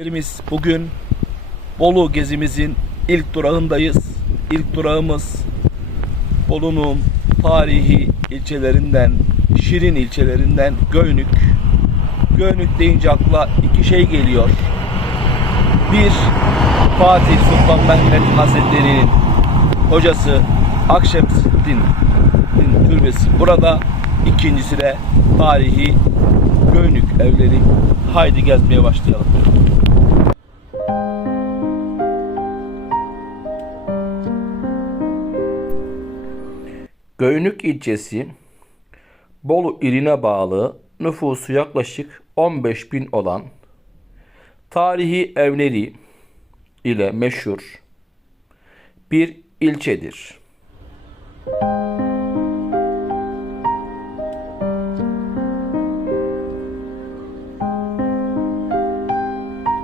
Biz Bugün Bolu gezimizin ilk durağındayız. İlk durağımız Bolu'nun tarihi ilçelerinden, Şirin ilçelerinden Göynük. Göynük deyince akla iki şey geliyor. Bir, Fatih Sultan Mehmet Hazretleri'nin hocası Akşemseddin türbesi burada. İkincisi de tarihi Göynük evleri. Haydi gezmeye başlayalım. Göynük ilçesi Bolu iline bağlı nüfusu yaklaşık 15 bin olan tarihi evleri ile meşhur bir ilçedir.